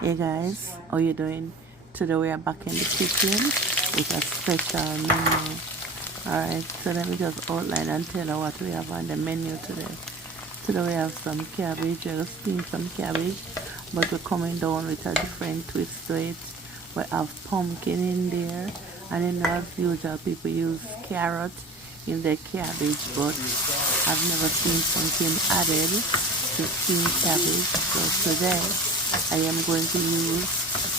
Hey guys, how you doing? Today we are back in the kitchen with a special menu. Alright, so let me just outline and tell you what we have on the menu today. Today we have some cabbage, we're just steam some cabbage, but we're coming down with a different twist to it. We have pumpkin in there, and then as usual people use carrot in their cabbage, but I've never seen pumpkin added to steamed cabbage. So today I am going to use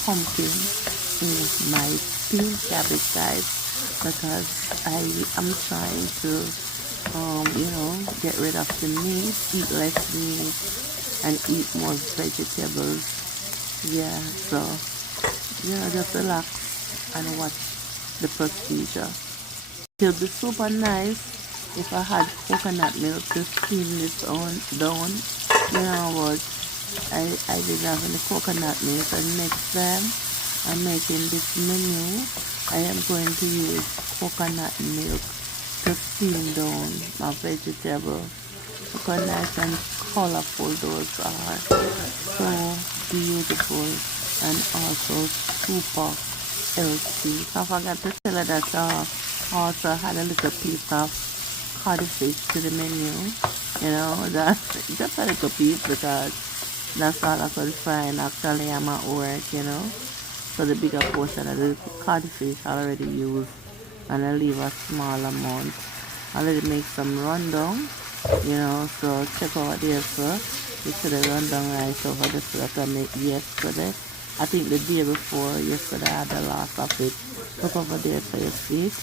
pumpkin in my steamed cabbage, guys, because I am trying to get rid of the meat, eat less meat, and eat more vegetables. Yeah, so just relax and watch the procedure. It'll be super nice if I had coconut milk to steam this on down. But I didn't have any coconut milk, and next time I'm making this menu, I am going to use coconut milk to steam down my vegetables. Look how nice and colorful those are. So beautiful and also super healthy. I forgot to tell her that also had a little piece of codfish to the menu. That just a little piece because that's all I could find. Actually, I'm at work. So the bigger portion of the codfish I already used, and I leave a small amount. I already make some rundown, so check out there first. You see the rundown rice over the food that I made yesterday. I think the day before yesterday I had the last of it. Look over there for your feet.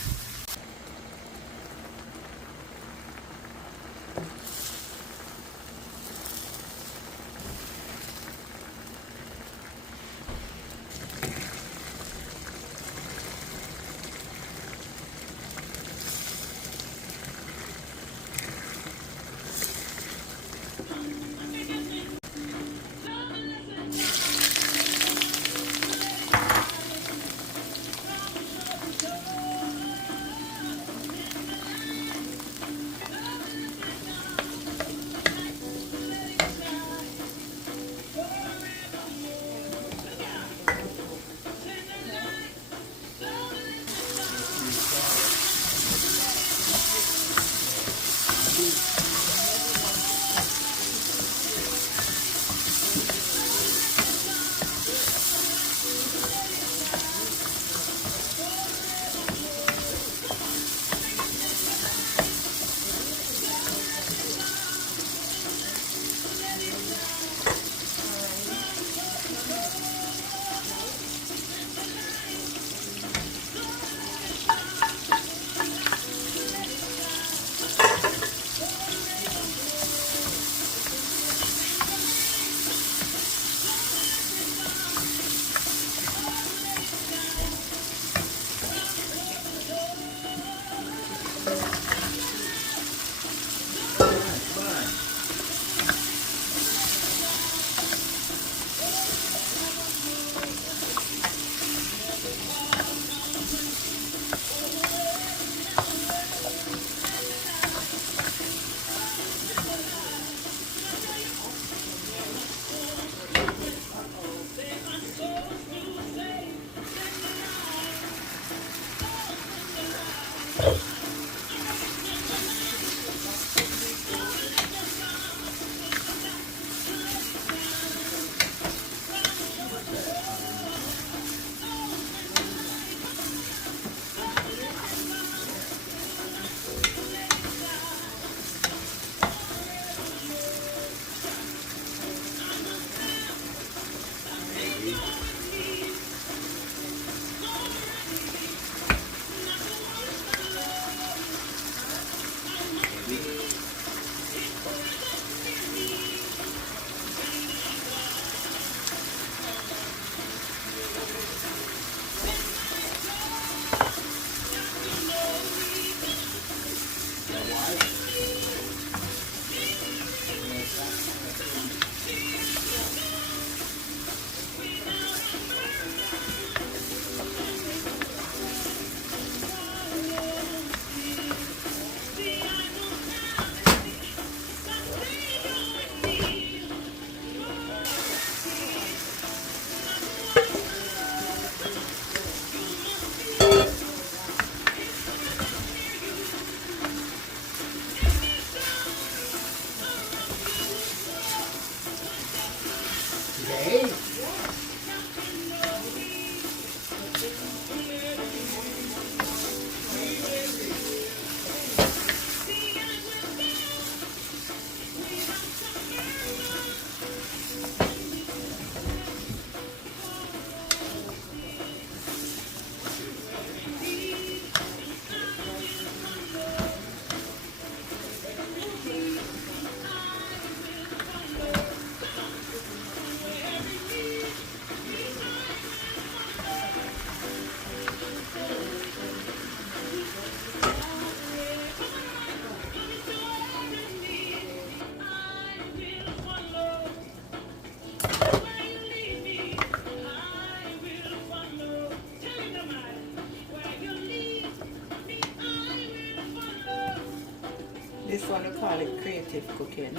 This one we call it creative cooking.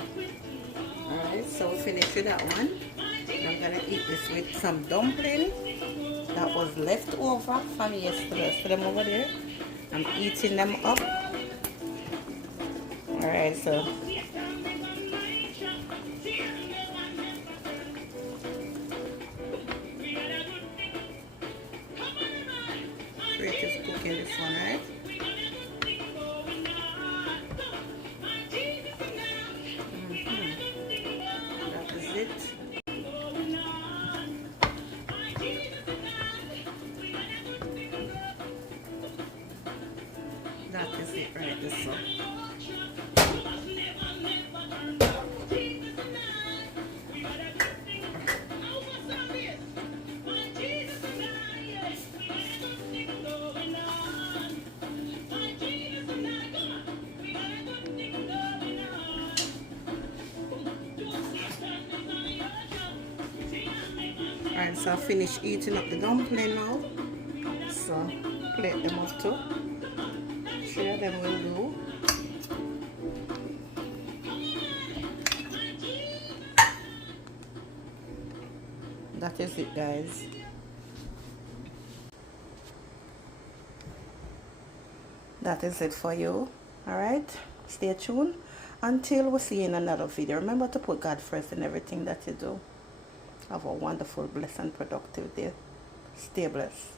Alright, so we finished with that one. I'm gonna eat this with some dumpling that was left over from yesterday. So them over there. I'm eating them up. Alright, so creative cooking this one, right? That is it. That is it right there, so. Alright, so I finished eating up the dumpling now. So plate them off too. Share them will do. That is it, guys. That is it for you. Alright, stay tuned until we see you in another video. Remember to put God first in everything that you do. Have a wonderful, blessed, and productive day. Stay blessed.